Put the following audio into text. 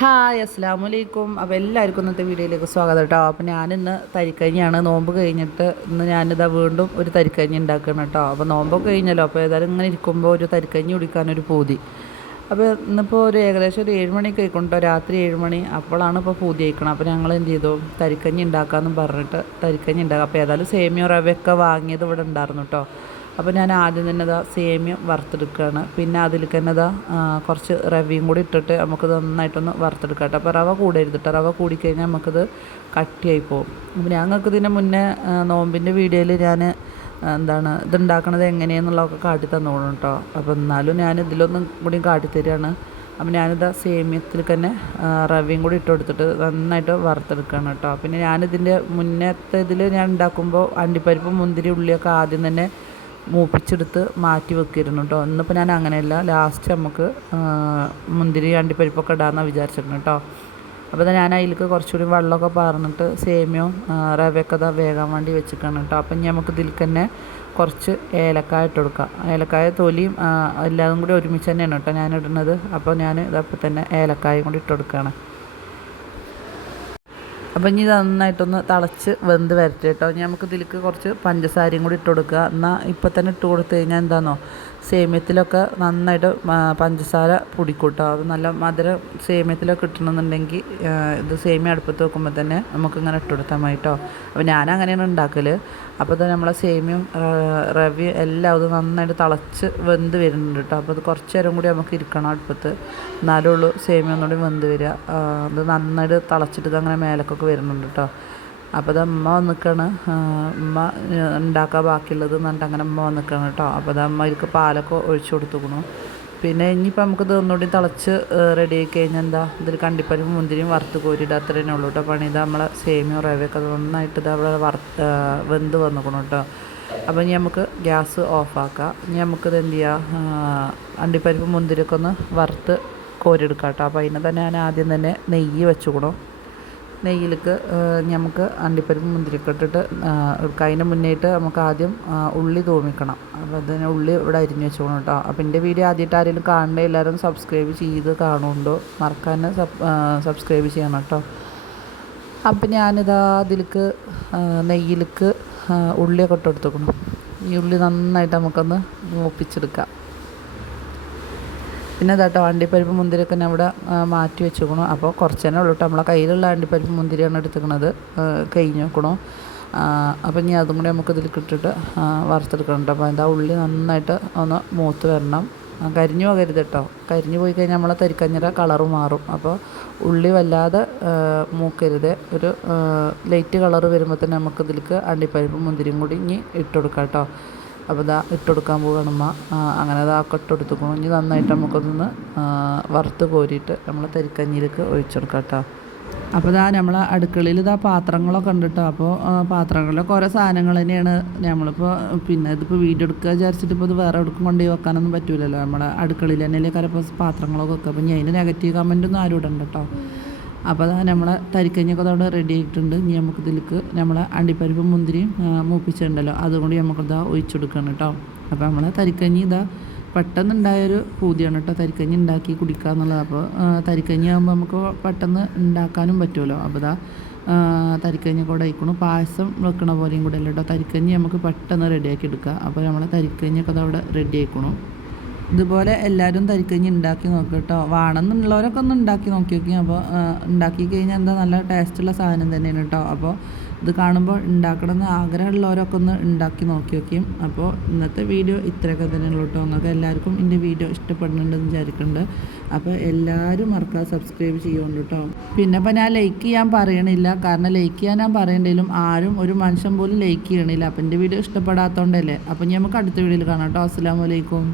Hi അസ്സലാമലൈക്കും. അപ്പോൾ എല്ലാവർക്കും ഇന്നത്തെ വീഡിയോയിലേക്ക് സ്വാഗതം കേട്ടോ. അപ്പോൾ ഞാനിന്ന് തരിക്കഞ്ഞിയാണ്. നോമ്പ് കഴിഞ്ഞിട്ട് ഇന്ന് ഞാനിതാ വീണ്ടും ഒരു തരിക്കഞ്ഞി ഉണ്ടാക്കണം കേട്ടോ. അപ്പോൾ നോമ്പൊക്കെ കഴിഞ്ഞല്ലോ, അപ്പോൾ ഏതായാലും ഇങ്ങനെ ഇരിക്കുമ്പോൾ ഒരു തരിക്കഞ്ഞി കുടിക്കാനൊരു പൂതി. അപ്പോൾ ഇന്നിപ്പോൾ ഏകദേശം ഒരു 7 മണിക്ക് ആയിക്കൊണ്ടോ, രാത്രി 7 മണി. അപ്പോഴാണ് ഇപ്പോൾ പൂതി ആയിക്കണം. അപ്പോൾ ഞങ്ങൾ എന്ത് ചെയ്തു, തരിക്കഞ്ഞി ഉണ്ടാക്കാമെന്ന് പറഞ്ഞിട്ട് തരിക്കഞ്ഞി ഉണ്ടാക്കാം. അപ്പോൾ ഏതായാലും സേമിയ റവയൊക്കെ വാങ്ങിയത് ഇവിടെ ഉണ്ടായിരുന്നു കേട്ടോ. അപ്പോൾ ഞാൻ ആദ്യം തന്നെ സേമിയ വറുത്തെടുക്കുകയാണ്. പിന്നെ അതിലേക്ക് തന്നെ കുറച്ച് റവയും കൂടി ഇട്ടിട്ട് നമുക്കിത് നന്നായിട്ടൊന്ന് വറുത്തെടുക്കാം കേട്ടോ. അപ്പോൾ റവ കൂടരുത് കേട്ടോ. റവ കൂടിക്കഴിഞ്ഞാൽ നമുക്കിത് കട്ടിയായി പോകും. അപ്പോൾ ഞങ്ങൾക്ക് ഇതിൻ്റെ മുന്നേ നോമ്പിൻ്റെ വീഡിയോയിൽ ഞാൻ ഇതുണ്ടാക്കണത് എങ്ങനെയാണെന്നുള്ളതൊക്കെ കാട്ടി തന്നോളൂ കേട്ടോ. അപ്പോൾ എന്നാലും ഞാൻ ഇതിലൊന്നും കൂടി കാട്ടിത്തരികയാണ്. അപ്പോൾ ഞാനിത് സേമിയത്തിൽ തന്നെ റവയും കൂടി ഇട്ട് കൊടുത്തിട്ട് നന്നായിട്ട് വറുത്തെടുക്കുകയാണ് കേട്ടോ. പിന്നെ ഞാനിതിൻ്റെ മുന്നത്തെ ഇതിൽ ഞാൻ ഉണ്ടാക്കുമ്പോൾ അണ്ടിപ്പരിപ്പ് മുന്തിരി ഉള്ളിയൊക്കെ ആദ്യം തന്നെ മൂപ്പിച്ചെടുത്ത് മാറ്റി വെക്കിയിരുന്നു കേട്ടോ. ഇന്നിപ്പോൾ ഞാൻ അങ്ങനെയല്ല, ലാസ്റ്റ് നമുക്ക് മുന്തിരി അണ്ടിപ്പരിപ്പൊക്കെ ഇടാമെന്നാണ് വിചാരിച്ചിരുന്നു കേട്ടോ. അപ്പോൾ ഞാൻ അതിലേക്ക് കുറച്ചുകൂടി വെള്ളമൊക്കെ പറഞ്ഞിട്ട് സേമിയവും റവയൊക്കെ വേകാൻ വേണ്ടി വെച്ചിട്ടാണ് കേട്ടോ. അപ്പം ഇനി നമുക്ക് ഇതിൽ തന്നെ കുറച്ച് ഏലക്കായ ഇട്ട് കൊടുക്കാം. ഏലക്കായ തൊലിയും എല്ലാതും കൂടി ഒരുമിച്ച് തന്നെയാണ് കേട്ടോ ഞാൻ ഇടുന്നത്. അപ്പോൾ ഞാൻ ഇതപ്പോൾ തന്നെ ഏലക്കായും കൂടി ഇട്ട് കൊടുക്കുകയാണ്. അപ്പോൾ ഇനി നന്നായിട്ടൊന്ന് തിളച്ച് വെന്ത് വരട്ടെ കേട്ടോ. ഇനി നമുക്ക് ഇതിലേക്ക് കുറച്ച് പഞ്ചസാരയും കൂടി ഇട്ട് കൊടുക്കുക. എന്നാൽ ഇപ്പോൾ തന്നെ ഇട്ട് കൊടുത്തു കഴിഞ്ഞാൽ എന്താണെന്നോ, സേമിയത്തിലൊക്കെ നന്നായിട്ട് പഞ്ചസാര പൊടിക്കൂട്ടോ. അത് നല്ല മധുരം സേമിയത്തിലൊക്കെ ഇട്ടണമെന്നുണ്ടെങ്കിൽ ഇത് സേമിയ അടുപ്പത്ത് വെക്കുമ്പോൾ തന്നെ നമുക്കിങ്ങനെ ഇട്ട് കൊടുത്താൽ മതി കേട്ടോ. അപ്പോൾ ഞാനങ്ങനെയാണ് ഉണ്ടാക്കൽ. അപ്പോൾ ഇത് നമ്മളെ സേമിയും റവയും എല്ലാം അത് നന്നായിട്ട് തിളച്ച് വെന്ത് വരുന്നുണ്ട് കേട്ടോ. അപ്പോൾ അത് കുറച്ച് നേരം കൂടി നമുക്ക് ഇരിക്കണം അടുപ്പത്ത്, എന്നാലേ ഉള്ളൂ സേമിയ ഒന്നുകൂടി വെന്ത് വരിക. അത് നന്നായിട്ട് തിളച്ചിട്ട് ഇത് അങ്ങനെ മേലക്കൊക്കെ വരുന്നുണ്ട് കേട്ടോ. അപ്പോൾ അത് അമ്മ വന്നിക്കാണ്, അമ്മ ഉണ്ടാക്കാൻ ബാക്കിയുള്ളത് എന്നിട്ട് അങ്ങനെ അമ്മ വന്നിക്കാണ് കേട്ടോ. അപ്പോൾ അത് അമ്മ ഇതിലേക്ക് പാലൊക്കെ ഒഴിച്ചു കൊടുത്തുക്കണു. പിന്നെ ഇനിയിപ്പോൾ നമുക്കിത് ഒന്നുകൂടി തിളച്ച് റെഡി ആയി കഴിഞ്ഞാൽ ഇതിൽ കണ്ടിപ്പരിപ്പും മുന്തിരിയും വറുത്ത് കോരിയിട്ട് അത്ര തന്നെ ഉള്ളൂ കേട്ടോ പണി. നമ്മളെ സേമിയ റവയൊക്കെ നന്നായിട്ട് അവിടെ വെന്ത് വന്നിക്കണം കേട്ടോ. അപ്പോൾ ഇനി നമുക്ക് ഗ്യാസ് ഓഫാക്കാം. ഇനി നമുക്കിത് എന്ത് ചെയ്യുക, അണ്ടിപ്പരിപ്പും മുന്തിരിയൊക്കെ ഒന്ന് വറുത്ത് കോരിയെടുക്കാം കേട്ടോ. അപ്പോൾ അതിനെ തന്നെ ഞാൻ ആദ്യം തന്നെ നെയ്യ് വെച്ചുകൂടും. നെയ്യിലേക്ക് നമുക്ക് അണ്ടിപ്പരിപ്പ് മുന്തിരിയൊക്കെ ഇട്ടിട്ട് അതിന് മുന്നേയിട്ട് നമുക്ക് ആദ്യം ഉള്ളി തൂമിക്കണം. അപ്പോൾ അതിന് ഉള്ളി ഇവിടെ അരിഞ്ഞ് വെച്ചോണം കേട്ടോ. അപ്പോൾ എൻ്റെ വീഡിയോ ആദ്യമായിട്ട് ആരെങ്കിലും കാണേണ്ട എല്ലാവരും സബ്സ്ക്രൈബ് ചെയ്ത് കാണുന്നുണ്ടോ, മറക്കാൻ സബ്സ്ക്രൈബ് ചെയ്യണം കേട്ടോ. അപ്പം ഞാനിതാ അതിലേക്ക് നെയ്യിലേക്ക് ഉള്ളിയൊക്കെ ഇട്ട് കൊടുത്തേക്കണം. ഈ ഉള്ളി നന്നായിട്ട് നമുക്കൊന്ന് മൂപ്പിച്ചെടുക്കാം. പിന്നെ കേട്ടോ അണ്ടിപ്പരിപ്പ് മുന്തിരിയൊക്കെ ഞാൻ ഇവിടെ മാറ്റി വെച്ചേക്കണു. അപ്പോൾ കുറച്ച് തന്നെ ഉള്ളൂ കേട്ടോ. നമ്മളെ കയ്യിലുള്ള അണ്ടിപ്പരിപ്പ് മുന്തിരിയാണ് എടുത്തുക്കണത്, കഴിഞ്ഞ് വെക്കണു. അപ്പോൾ ഇനി അതും കൂടി നമുക്ക് ഇതിലേക്ക് ഇട്ടിട്ട് വറുത്തെടുക്കണം കേട്ടോ. അപ്പോൾ എന്താ ഉള്ളി നന്നായിട്ട് ഒന്ന് മൂത്ത് വരണം, കരിഞ്ഞു പോകരുത് കേട്ടോ. കരിഞ്ഞു പോയി കഴിഞ്ഞാൽ നമ്മളെ തരിക്കഞ്ഞിയുടെ കളറ് മാറും. അപ്പോൾ ഉള്ളി വല്ലാതെ മൂക്കരുത്, ഒരു ലൈറ്റ് കളറ് വരുമ്പോൾ തന്നെ നമുക്ക് ഇതിലേക്ക് അണ്ടിപ്പരിപ്പ് മുന്തിരിയും കൂടി ഇനി ഇട്ട് കൊടുക്കാം കേട്ടോ. അപ്പോൾ ഇട്ട് കൊടുക്കാൻ പോവുകയാണ് അമ്മ. അങ്ങനെ ഒക്കെ ഇട്ട് കൊടുത്തുക്കണം. ഇനി നന്നായിട്ട് നമുക്കൊന്ന് വറുത്ത് കോരിയിട്ട് നമ്മൾ തരിക്കഞ്ഞിയിലേക്ക് ഒഴിച്ചെടുക്കാം കേട്ടോ. അപ്പോൾ നമ്മൾ അടുക്കളയിൽ പാത്രങ്ങളൊക്കെ ഉണ്ട് കേട്ടോ. അപ്പോൾ പാത്രങ്ങളിലൊക്കെ ഓരോ സാധനങ്ങൾ തന്നെയാണ് നമ്മളിപ്പോൾ പിന്നെ ഇതിപ്പോൾ വീഡിയോ എടുക്കുക വിചാരിച്ചിട്ട് ഇപ്പോൾ ഇത് വേറെ എടുക്കും കൊണ്ടുപോയി വെക്കാനൊന്നും പറ്റില്ലല്ലോ. നമ്മുടെ അടുക്കളയിൽ തന്നെയല്ലേ കരപ്പോൾ പാത്രങ്ങളൊക്കെ വെക്കുക. അപ്പോൾ ഇനി അതിന് നെഗറ്റീവ് കമൻറ്റൊന്നും ആരും ഇടണ്ട കേട്ടോ. അപ്പോൾ നമ്മളെ തരിക്കഞ്ഞൊക്കെ അതോടെ റെഡി ആയിട്ടുണ്ട്. ഇനി നമുക്ക് ഇതിലേക്ക് നമ്മളെ അണ്ടിപ്പരിപ്പും മുന്തിരിയും മൂപ്പിച്ചിട്ടുണ്ടല്ലോ, അതുകൊണ്ട് നമുക്കിത് ഒഴിച്ചെടുക്കണം കേട്ടോ. അപ്പോൾ നമ്മളെ തരിക്കഞ്ഞി പെട്ടെന്നുണ്ടായൊരു പൂതിയാണ് കേട്ടോ, തരിക്കഞ്ഞി ഉണ്ടാക്കി കുടിക്കുക എന്നുള്ളത്. അപ്പോൾ തരിക്കഞ്ഞി ആകുമ്പോൾ നമുക്ക് പെട്ടെന്ന് ഉണ്ടാക്കാനും പറ്റുമല്ലോ. അപ്പോൾ തരിക്കഞ്ഞി കൂടെ ആയിക്കണം. പായസം വെക്കണ പോലെയും കൂടെ അല്ല കേട്ടോ, തരിക്കഞ്ഞി നമുക്ക് പെട്ടെന്ന് റെഡിയാക്കി എടുക്കുക. അപ്പോൾ നമ്മളെ തരിക്കഞ്ഞൊക്കെ അതവിടെ റെഡി ആയിക്കണം. ഇതുപോലെ എല്ലാവരും തരിക്കഞ്ഞി ഉണ്ടാക്കി നോക്കുക കേട്ടോ. വേണമെന്നുള്ളവരൊക്കെ ഒന്ന് ഉണ്ടാക്കി നോക്കി നോക്കി. അപ്പോൾ ഉണ്ടാക്കി കഴിഞ്ഞാൽ നല്ല ടേസ്റ്റുള്ള സാധനം തന്നെയാണ് കേട്ടോ. അപ്പോൾ ഇത് കാണുമ്പോൾ ഉണ്ടാക്കണമെന്ന് ആഗ്രഹമുള്ളവരൊക്കെ ഒന്ന് ഉണ്ടാക്കി നോക്കി നോക്കിയും. അപ്പോൾ ഇന്നത്തെ വീഡിയോ ഇത്രയൊക്കെ തന്നെയുള്ളൂ കേട്ടോ. നിങ്ങൾക്ക് എല്ലാവർക്കും എൻ്റെ വീഡിയോ ഇഷ്ടപ്പെടുന്നുണ്ടെന്ന് വിചാരിക്കുന്നുണ്ട്. അപ്പോൾ എല്ലാവരും മറക്കാതെ സബ്സ്ക്രൈബ് ചെയ്യുന്നുണ്ട് കേട്ടോ. പിന്നെ ഇപ്പോൾ ഞാൻ ലൈക്ക് ചെയ്യാൻ പറയണില്ല, കാരണം ലൈക്ക് ചെയ്യാൻ ഞാൻ പറയണ്ടെങ്കിലും ആരും ഒരു മനുഷ്യൻ പോലും ലൈക്ക് ചെയ്യണില്ല. അപ്പോൾ എൻ്റെ വീഡിയോ ഇഷ്ടപ്പെടാത്തതുകൊണ്ടല്ലേ. അപ്പോൾ നമുക്ക് അടുത്ത വീഡിയോയിൽ കാണാം കേട്ടോ. അസ്സലാമു അലൈക്കും.